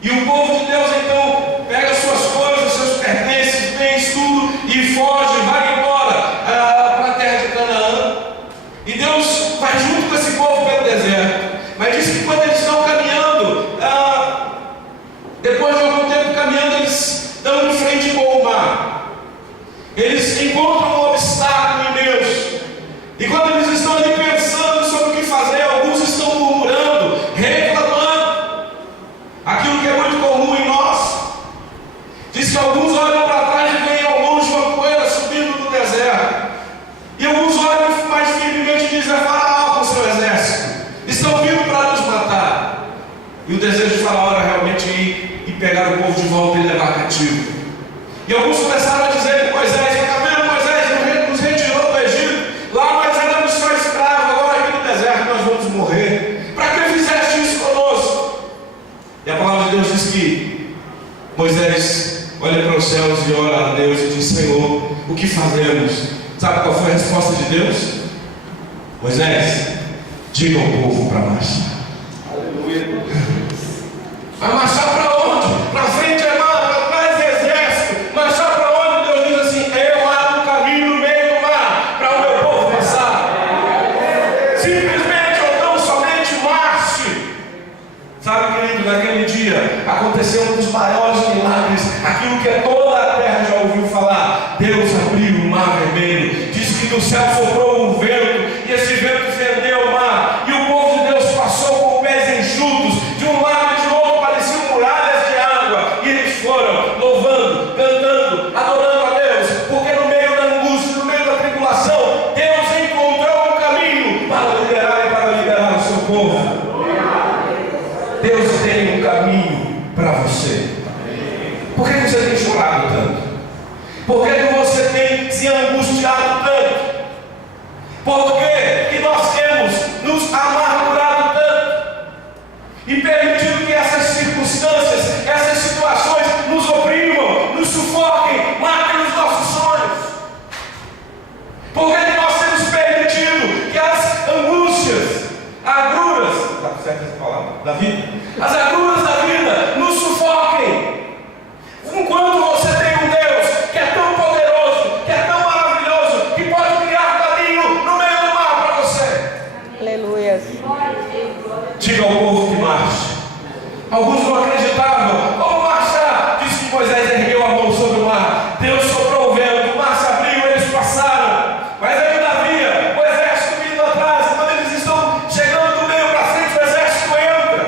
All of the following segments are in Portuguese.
E o povo de Deus então pega suas coisas, seus pertences, bens, tudo, e foge, vai embora para a terra de Canaã. E Deus vai junto com esse povo pelo deserto. Mas diz que quando eles estão caminhando, depois de algum tempo caminhando, eles estão de frente com o mar. Eles encontram um obstáculo em Deus. E quando eles estão ali pensando sobre o que fazer, alguns estão murmurando, reclamando. Aquilo que é muito comum em nós. Diz que alguns olham para trás e veem ao longe uma poeira subindo do deserto. E alguns olham mais firmemente e dizem: é Faraó com seu exército. Estão vindo para nos matar. E o desejo de Faraó era realmente ir e pegar o povo de volta e levar cativo. E alguns começaram a dizer que Moisés, nos retirou do Egito. Lá nós éramos só escravos, agora aqui no deserto nós vamos morrer. Para que fizeste isso conosco? E a palavra de Deus diz que Moisés olha para os céus e ora a Deus e diz: Senhor, o que fazemos? Sabe qual foi a resposta de Deus? Moisés, diga ao povo para marchar. Aleluia. Vai marchar para onde? Para frente é mar, para trás é exército. Marchar para onde? Deus diz assim: eu abro o caminho no meio do mar para o meu povo passar. Simplesmente ou tão somente marche. Sabe, querido, naquele dia aconteceu um dos maiores milagres, aquilo que toda a terra já ouviu falar. Deus abriu o mar vermelho. Diz que do céu soprou um vento, e esse vento fendeu o mar, e o povo de Deus passou com pés enxutos, de um lado e de outro pareciam muralhas de água, e eles foram louvando, cantando, adorando a Deus, porque no meio da angústia, no meio da tribulação, Deus encontrou um caminho para liderar e para liberar o seu povo. Deus tem um caminho para você. Por que você tem chorado tanto? Por que você tem se angustiado tanto? Por que nós temos nos amargurado tanto? E permitido que essas circunstâncias, essas situações nos oprimam, nos sufoquem, matem os nossos sonhos? Por que nós temos permitido que as angústias, agruras, está certo essa palavra? Da vida? As agruras da vida nos sufoquem. Enquanto você tem um Deus que é tão poderoso, que é tão maravilhoso, que pode criar caminho no meio do mar para você. Aleluia. Diga ao povo que marche. Alguns não acreditavam. Vamos marchar. Diz que Moisés ergueu a mão sobre o mar. Deus soprou o vento, o mar se abriu, eles passaram. Mas ainda havia o exército vindo atrás. E quando eles estão chegando do meio para frente, o exército entra.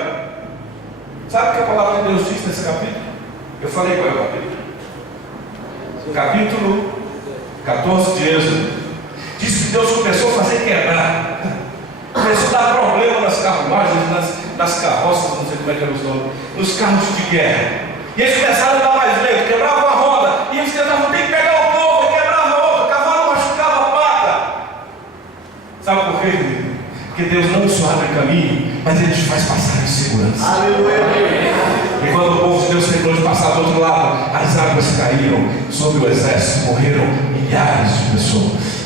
Sabe o que a palavra de Deus diz nesse capítulo? Eu falei qual é o capítulo? Capítulo 14 de Êxodo. Diz que Deus começou a fazer quebrar. Começou a dar problema nas carruagens, nas carroças, não sei como é que era os nomes, nos carros de guerra. E eles começaram a dar mais leite, quebravam a roda, e eles tentavam ter que pegar o povo, e quebrava outro, o cavalo machucava a pata. Sabe por quê? Porque Deus não só abre caminho, mas Ele te faz passar em segurança. Aleluia. E quando o povo de Deus terminou de passar do outro lado, as águas caíram sobre o exército, morreram milhares de pessoas.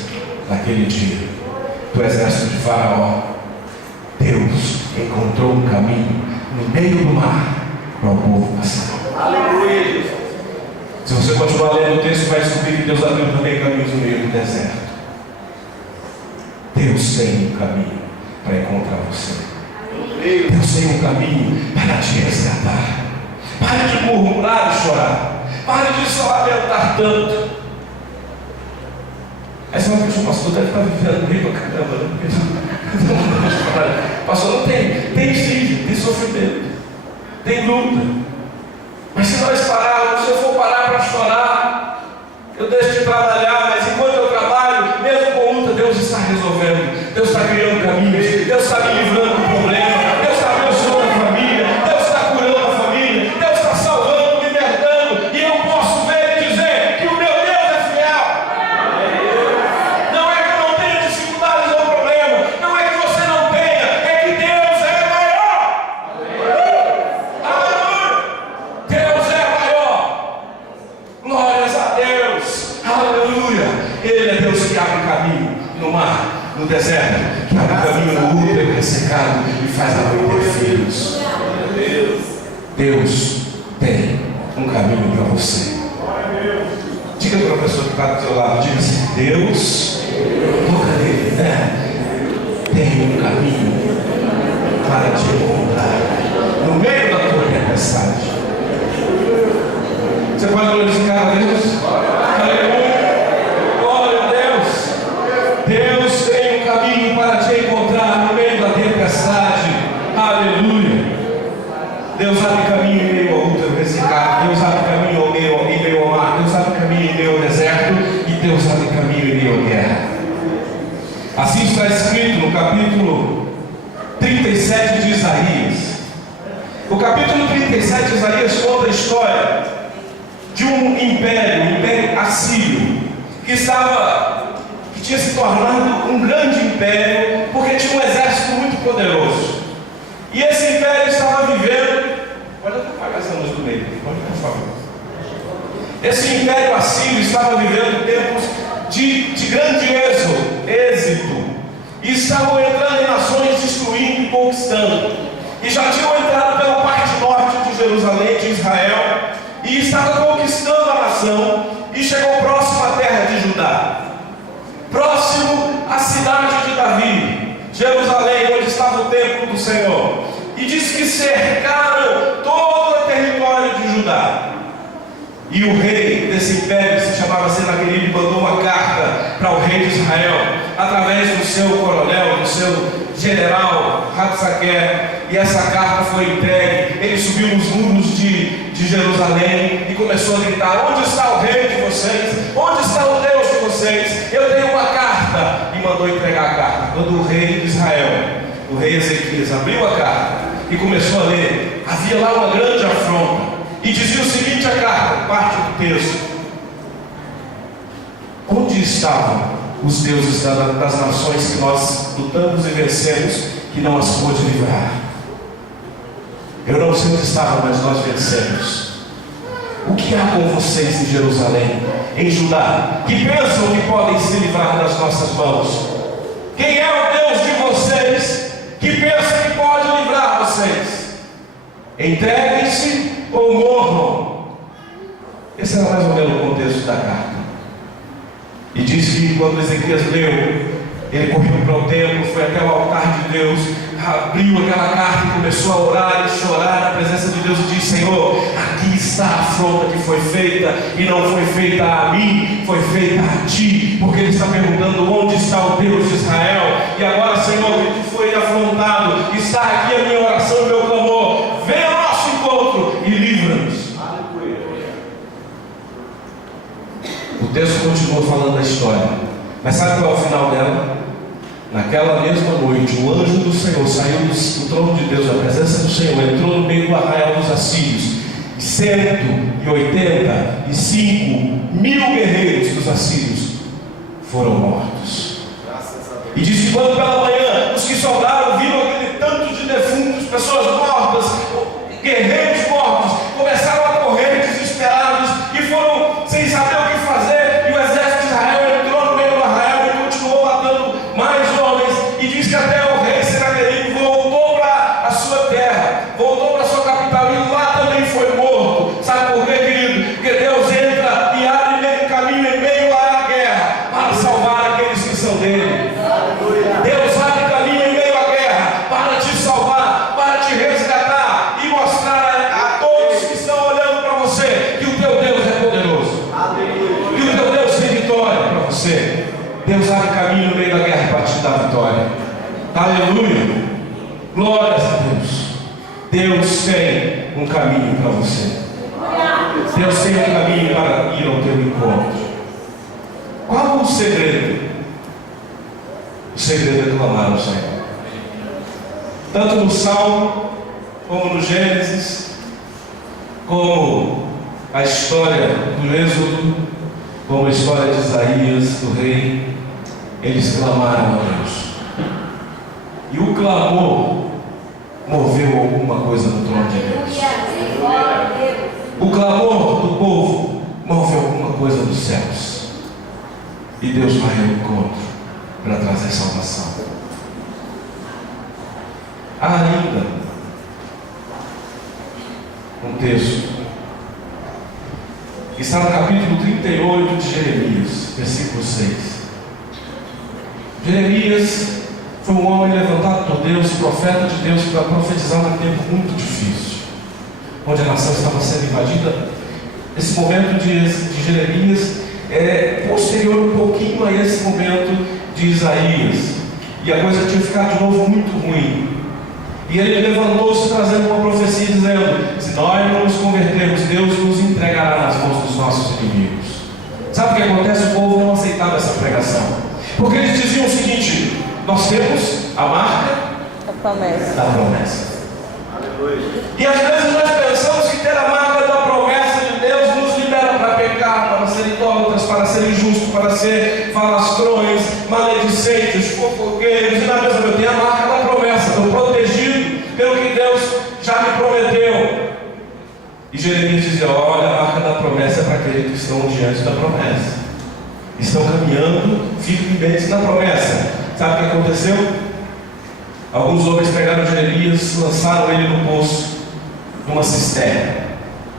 Naquele dia, do exército de Faraó, Deus encontrou um caminho no meio do mar para o povo passar. Aleluia. Se você continuar lendo o texto, vai descobrir que Deus abriu também caminhos no meio do deserto. Deus tem um caminho para encontrar você. Deus tem um caminho para te resgatar. Pare de murmurar e chorar. Pare de só lamentar tanto. Aí você vai pensar: o pastor deve estar vivendo bem pra caramba, né? Pastor, não tem sim, tem sofrimento, tem luta. Mas se nós pararmos, se eu for parar para chorar, eu deixo de trabalhar, mas enquanto eu trabalho, mesmo com luta, Deus está resolvendo, Deus está criando caminhos, Deus está me livrando do problema, Deus está abençoando a família, Deus está curando a família, Deus está salvando, libertando, e eu posso ver e dizer que o meu Deus é fiel. Não é que eu não tenha dificuldades ou problema, não é que você não tenha, é que Deus é maior. Aleluia! Deus é maior. Glórias a Deus. Aleluia! Ele é Deus que abre caminho no mar, no deserto, que abre caminho no útero ressecado e faz a mãe ter filhos. Deus tem um caminho para você. Diga para a pessoa que está do seu lado, diga assim: Deus, toca nele, tem um caminho para te encontrar no meio da tua tempestade. Você pode glorificar a Deus? Aleluia! Glória a Deus! Deus tem um caminho para te encontrar no meio da tempestade. Aleluia! Deus abre caminho em meio ao útero ressecado. Deus abre caminho em meio ao mar. Deus abre caminho em meio ao deserto. E Deus abre caminho em meio à guerra. Assim está escrito no capítulo 37 de Isaías. O capítulo 37 de Isaías conta a história de um império, o Império Assírio, que tinha se tornado um grande império, porque tinha um exército muito poderoso. E esse império estava vivendo, pode até apagar essa luz do meio, pode, por favor. Esse Império Assírio estava vivendo tempos de grande êxito, e estavam entrando em nações, destruindo e conquistando, e já tinham entrado pela parte norte de Jerusalém, de Israel, e estava conquistando a nação, e chegou próximo à terra de Judá, próximo à cidade de Davi, Jerusalém, onde estava o templo do Senhor. E diz que cercaram todo o território de Judá. E o rei desse império, se chamava Senaqueribe, mandou uma carta para o rei de Israel, através do seu coronel, do seu general Rabsaquer. E essa carta foi entregue. Ele subiu nos muros de Jerusalém e começou a gritar: onde está o rei de vocês? Onde está o Deus de vocês? Eu tenho uma carta. E mandou entregar a carta. Quando o rei de Israel, o rei Ezequias, abriu a carta e começou a ler, havia lá uma grande afronta. E dizia o seguinte: a carta, parte do texto: onde estavam os deuses das nações que nós lutamos e vencemos, que não as pôde livrar? Eu não sei onde estavam, mas nós vencemos. O que há com vocês em Jerusalém, em Judá, que pensam que podem se livrar das nossas mãos? Quem é o Deus de vocês que pensa que pode livrar vocês? Entreguem-se ou morram. Esse era mais ou menos o contexto da carta. E diz que quando Ezequias leu, ele correu para o templo, foi até o altar de Deus, abriu aquela carta e começou a orar e chorar na presença de Deus, e disse: Senhor, aqui está a afronta que foi feita, e não foi feita a mim, foi feita a ti, porque ele está perguntando: onde está o Deus de Israel? E agora, Senhor, que tu foi afrontado, está aqui a minha oração e o meu clamor, vem ao nosso encontro e livra-nos. O texto continua falando da história, mas sabe qual é o final dela? Naquela mesma noite, o anjo do Senhor saiu do trono de Deus, da presença do Senhor, entrou no meio do arraial dos assírios. 185 mil guerreiros dos assírios foram mortos. E diz que quando pela manhã os que sobraram viram aquele tanto de defuntos, pessoas mortas, guerreiros mortos, começaram a correr desesperados e foram sem saber o que fazer. E o exército de Israel entrou no meio do arraial e continuou matando mais homens. E diz que até o rei Senaqueribe voltou para a sua terra, voltou para a sua capital, e lá também foi morto. Sabe por quê, querido? Porque Deus entra e abre meio caminho em meio à guerra para salvar aqueles que são dele. Deus abre caminho em meio à guerra para te salvar, para te resgatar e mostrar a todos que estão olhando para você que o teu Deus é poderoso, que o teu Deus tem vitória para você. Deus abre caminho no meio da guerra para te dar vitória. Aleluia! Glórias a Deus. Deus tem um caminho para você. Deus tem um caminho para ir ao teu encontro. Qual o segredo? O segredo é clamar ao Senhor. Tanto no Salmo, como no Gênesis, como a história do Êxodo, como a história de Isaías, do rei, eles clamaram a Deus. E o clamor moveu alguma coisa no trono de Deus. O clamor do povo move alguma coisa dos céus. E Deus vai ao encontro para trazer salvação. um texto que está no capítulo 38 de Jeremias, versículo 6. Jeremias foi um homem levantado por Deus, profeta de Deus, para profetizar num tempo muito difícil, onde a nação estava sendo invadida. Esse momento de Jeremias é posterior um pouquinho a esse momento de Isaías, e a coisa tinha ficado de novo muito ruim. E ele levantou-se trazendo uma profecia dizendo: se nós não nos convertermos, Deus nos entregará nas mãos dos nossos inimigos. Sabe o que acontece? O povo não aceitava essa pregação, porque eles diziam o seguinte: nós temos a marca da promessa. E às vezes nós pensamos que ter a marca da promessa de Deus nos libera para pecar, para ser idólatras, para ser injustos, para ser falastrões, maledicentes, fofoqueiros. E na mesma eu tenho a marca da promessa, estou protegido pelo que Deus já me prometeu. E Jeremias dizia: olha, a marca da promessa é para aqueles que estão diante da promessa, estão caminhando firmemente na promessa. Sabe o que aconteceu? Alguns homens pegaram Jeremias, lançaram ele no poço, numa cisterna.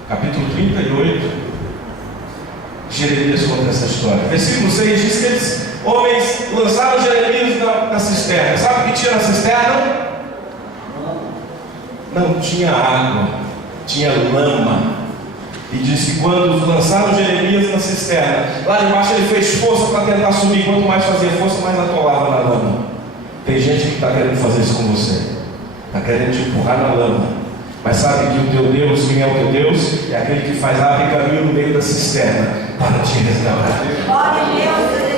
Capítulo 38, Jeremias conta essa história. Versículo 6 diz que esses homens lançaram Jeremias na cisterna. Sabe o que tinha na cisterna? Não tinha água, tinha lama. E diz que quando lançaram Jeremias na cisterna, lá embaixo ele fez força para tentar subir. Quanto mais fazia força, mais atolava na lama. Tem gente que está querendo fazer isso com você, está querendo te empurrar na lama. Mas sabe que o teu Deus, quem é o teu Deus? É aquele que abre caminho no meio da cisterna para te resgatar.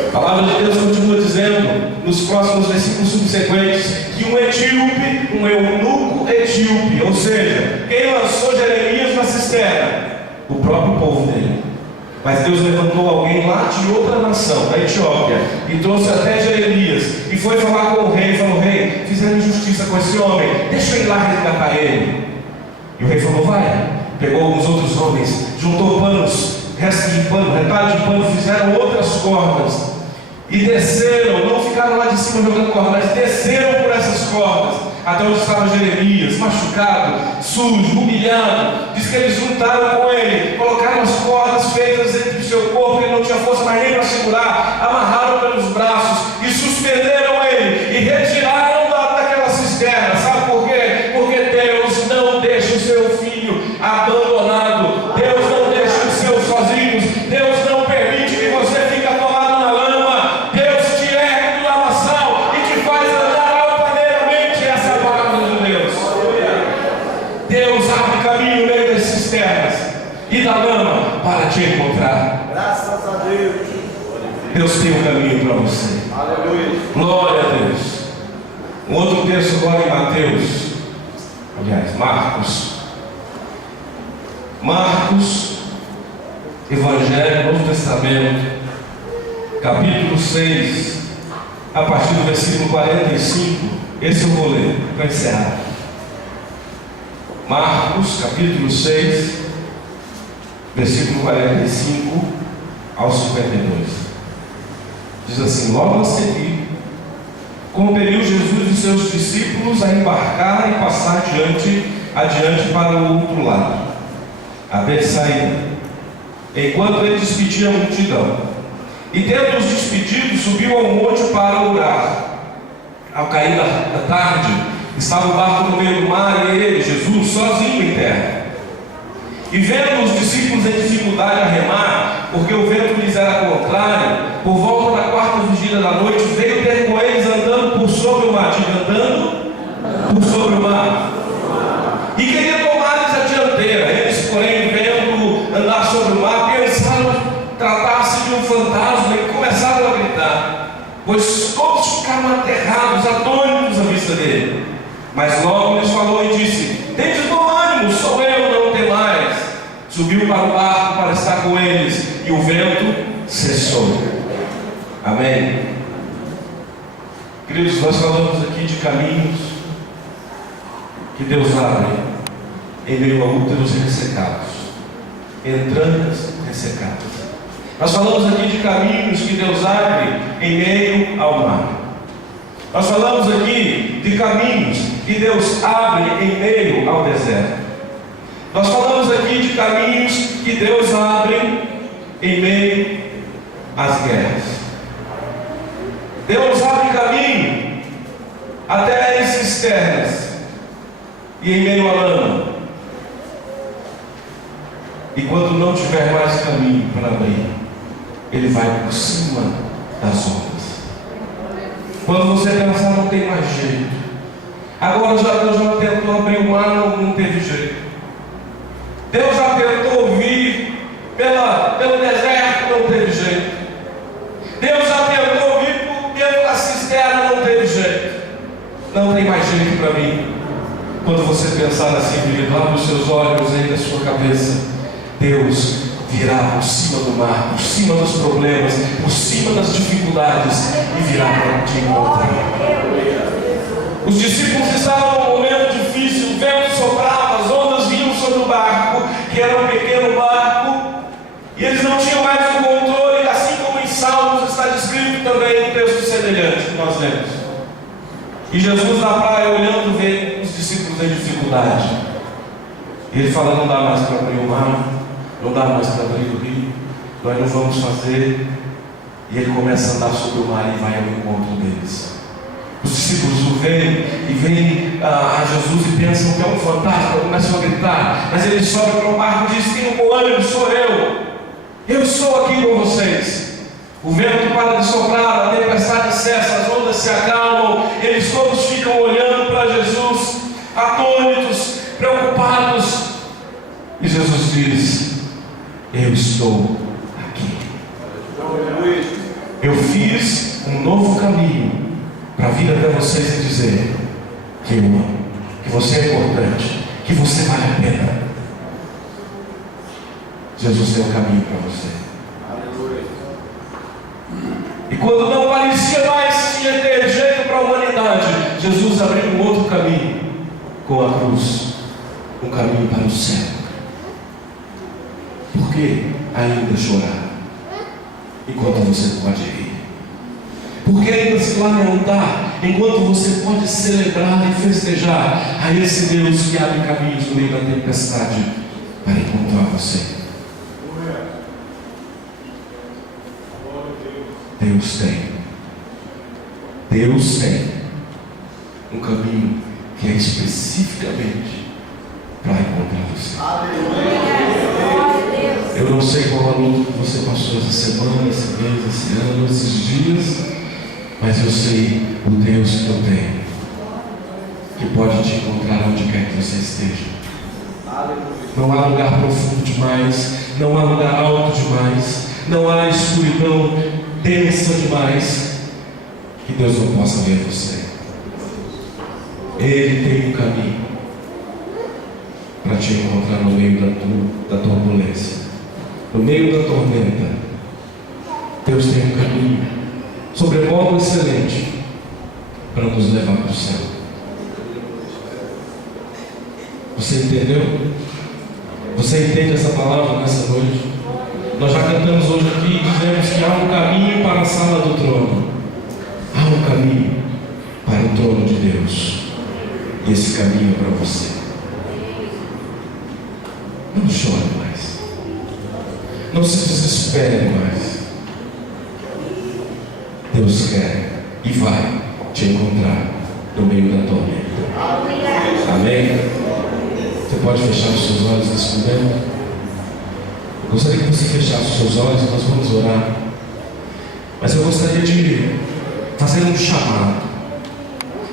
A palavra de Deus continua dizendo, nos próximos versículos subsequentes, que um etíope, um eunuco etíope, ou seja, quem lançou Jeremias na cisterna? O próprio povo dele. Mas Deus levantou alguém lá de outra nação, da Etiópia, e trouxe até Jeremias, e foi falar com o rei, e falou: rei, fizeram injustiça com esse homem, deixa eu ir lá resgatar ele. E o rei falou: vai. Pegou alguns outros homens, juntou panos, restos de pano, retalho de pano, fizeram outras cordas, e desceram, não ficaram lá de cima jogando cordas, mas desceram por essas cordas, até onde estava Jeremias, machucado, sujo, humilhado. Diz que eles juntaram com ele, colocaram as cordas feitas entre o seu corpo, ele não tinha força mais nem para segurar, amarraram pelos braços e suspenderam ele e retiraram daquela cisterna. Sabe por quê? Porque Deus não deixa o seu filho abandonado, Deus não deixa os seus sozinhos, Deus não permite que você fique atolado na lama. Deus te ergue do lamaçal e te faz andar altaneiramente. Essa é a palavra de Deus. Deus abre caminho no meio das cisternas e da lama para te encontrar. Graças a Deus. Deus tem um caminho para você. Aleluia. Glória a Deus. Um outro texto agora em Mateus, aliás, Marcos, Evangelho, Novo Testamento, capítulo 6, a partir do versículo 45, esse eu vou ler para encerrar. Marcos, capítulo 6, versículo 45 ao 52. Diz assim: logo a seguir, compeliu Jesus os seus discípulos a embarcar e passar adiante para o outro lado, a Betsaida, enquanto ele despedia a multidão. E tendo-os despedido, subiu ao monte para orar. Ao cair da tarde, estava o barco no meio do mar e ele, Jesus, sozinho em terra. E vendo os discípulos em dificuldade a remar, porque o vento lhes era contrário, por volta da quarta vigília da noite, veio ter com eles andando por sobre o mar. E queria tomar-lhes a dianteira. Eles, porém, vendo andar sobre o mar, pensaram tratar-se de um fantasma e começaram a gritar, pois todos ficaram aterrados, atônitos à vista dele. Mas logo lhes falou e disse: tendes bom ânimo, sou eu, não temais. Subiu para o barco para estar com eles, e o vento cessou. Amém. Queridos, nós falamos aqui de caminhos que Deus abre em meio a úteros ressecados, entranhas ressecadas. Nós falamos aqui de caminhos que Deus abre em meio ao mar. Nós falamos aqui de caminhos que Deus abre em meio ao deserto. Nós falamos aqui de caminhos que Deus abre em meio às guerras. Deus abre caminho até as cisternas e em meio à lama. E quando não tiver mais caminho para abrir, Ele vai por cima das ondas. Quando você pensar, não tem mais jeito. Agora Deus já tentou abrir o mar, não teve jeito. Deus já tentou vir pelo deserto, não teve jeito. Deus já tentou vir por dentro da cisterna, não teve jeito. Não tem mais jeito para mim. Quando você pensar assim, querido, abre os seus olhos aí da sua cabeça. Deus virá por cima do mar, por cima dos problemas, por cima das dificuldades e virá para te encontrar. Os discípulos estavam num momento difícil, o vento soprava, as ondas vinham sobre o barco, que era um pequeno barco, e eles não tinham mais o controle, assim como em Salmos está descrito também um texto semelhante que nós lemos. E Jesus na praia olhando, vê os discípulos em dificuldade. E ele fala: não dá mais para abrir o mar, não dá mais para abrir o rio, nós não vamos fazer. E ele começa a andar sobre o mar e vai ao encontro deles. Os discípulos o veem e vêm a Jesus e pensam que é um fantasma, começam a gritar, mas ele sobe para o barco e diz: quem o ânimo sou eu estou aqui com vocês. O vento para de soprar, a tempestade cessa, as ondas se acalmam, eles todos ficam olhando para Jesus, atônitos, preocupados. E Jesus diz: eu estou aqui. Eu fiz um novo caminho para vir até vocês e dizer que eu amo, que você é importante, que você vale a pena. Jesus tem um caminho para você. E quando não parecia mais que ia ter jeito para a humanidade, Jesus abriu um outro caminho com a cruz, um caminho para o céu. Por que ainda chorar enquanto você pode rir? Por que ainda se lamentar enquanto você pode celebrar e festejar a esse Deus que abre caminhos no meio da tempestade para encontrar você? Deus tem um caminho que é especificamente para encontrar você. Eu não sei qual a luta que você passou essa semana, esse mês, esse ano, esses dias, mas eu sei o Deus que eu tenho, que pode te encontrar onde quer que você esteja. Não há lugar profundo demais, não há lugar alto demais, não há escuridão densa demais que Deus não possa ver você. Ele tem um caminho para te encontrar no meio da turbulência, no meio da tormenta. Deus tem um caminho sobremodo excelente para nos levar para o céu. Você entendeu? Você entende essa palavra nessa noite? Nós já cantamos hoje aqui e dizemos que há um caminho para a sala do trono. Há um caminho para o trono de Deus. E esse caminho é para você. Não chore mais. Não se desespere mais. Deus quer e vai te encontrar no meio da tormenta. Amém? Você pode fechar os seus olhos nesse momento? Eu gostaria que você fechasse os seus olhos e nós vamos orar. Mas eu gostaria de fazer um chamado.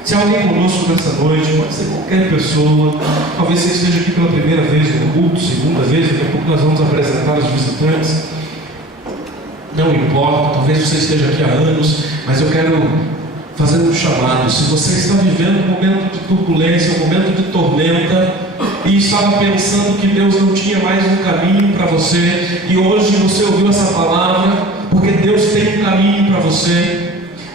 Se há alguém conosco nessa noite, pode ser qualquer pessoa, talvez você esteja aqui pela primeira vez no culto, segunda vez, daqui a pouco nós vamos apresentar os visitantes. Não importa, talvez você esteja aqui há anos, mas eu quero fazer um chamado. Se você está vivendo um momento de turbulência, um momento de tormenta, e estava pensando que Deus não tinha mais um caminho para você, e hoje você ouviu essa palavra, porque Deus tem um caminho para você.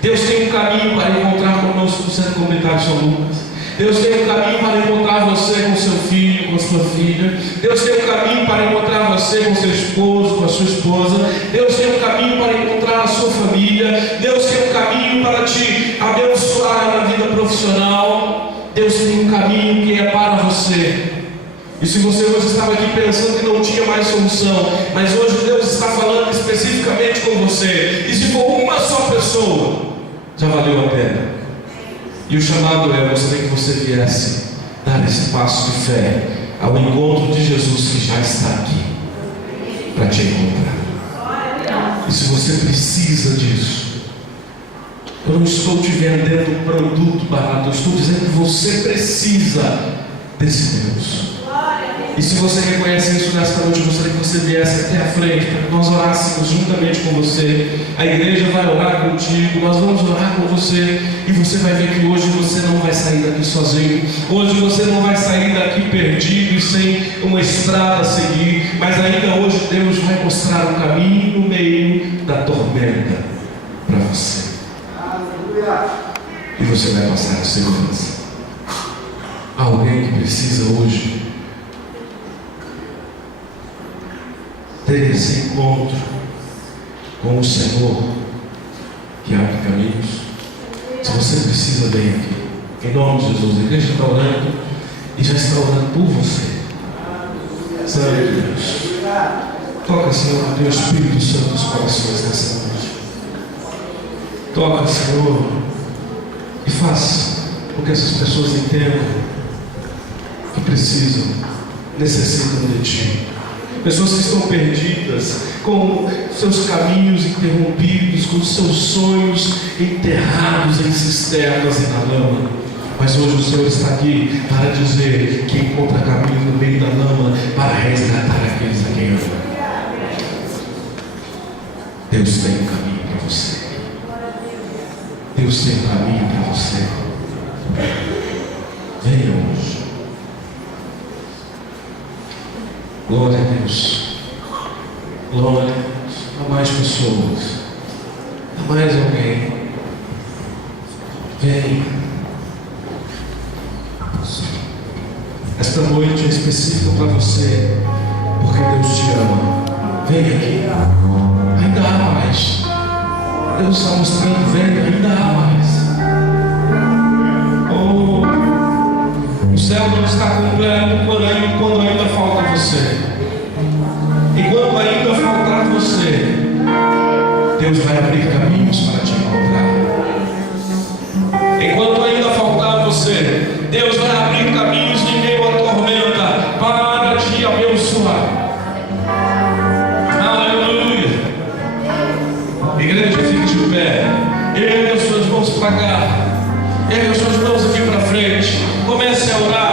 Deus tem um caminho para encontrar conosco no Centro Comunitário São Lucas. Deus tem um caminho para encontrar você com seu filho, com a sua filha. Deus tem um caminho para encontrar você com seu esposo, com a sua esposa. Deus tem um caminho para encontrar a sua família. Deus tem um caminho para te abençoar na vida profissional. Deus tem um caminho que é para você. E se você hoje estava aqui pensando que não tinha mais solução, mas hoje Deus está falando especificamente com você, e se for uma só pessoa, já valeu a pena. E o chamado é: eu gostaria que você viesse dar esse passo de fé ao encontro de Jesus que já está aqui para te encontrar. E se você precisa disso, eu não estou te vendendo um produto barato, eu estou dizendo que você precisa desse Deus. E se você reconhece isso nesta noite, eu gostaria que você viesse até a frente para que nós orássemos juntamente com você. A igreja vai orar contigo, nós vamos orar com você, e você vai ver que hoje você não vai sair daqui sozinho. Hoje você não vai sair daqui perdido e sem uma estrada a seguir, mas ainda hoje Deus vai mostrar um caminho no meio da tormenta para você. E você vai passar com segurança. Há alguém que precisa hoje ter esse encontro com o Senhor que abre caminhos. Se você precisa, vem aqui, em nome de Jesus. A igreja está orando e já está orando por você. Santo Deus, toca, Senhor, o teu Espírito Santo nos corações nessa noite. Toca, Senhor, e faça com que essas pessoas entendam que precisam, necessitam de Ti. Pessoas que estão perdidas, com seus caminhos interrompidos, com seus sonhos enterrados em cisternas e na lama. Mas hoje o Senhor está aqui para dizer que encontra caminho no meio da lama para resgatar aqueles a quem ama. Deus tem um caminho para você. Deus tem um caminho para você. Venha hoje. Glória a Deus. Glória a Deus. Há mais pessoas. Há mais alguém. Vem. Esta noite é específica para você, porque Deus te ama. Vem aqui. Ainda há mais. Deus está mostrando, vem, ainda há mais. Oh, o céu não está completo quando ainda falta você. E quando ainda faltar você, Deus vai abrir caminhos para te encontrar. Enquanto ainda faltar você, Deus vai abrir caminhos em meio à tormenta para te abençoar. Aleluia. Igreja, fique de pé. Erga as suas mãos para cá. Erga as suas mãos aqui para frente. Comece a orar.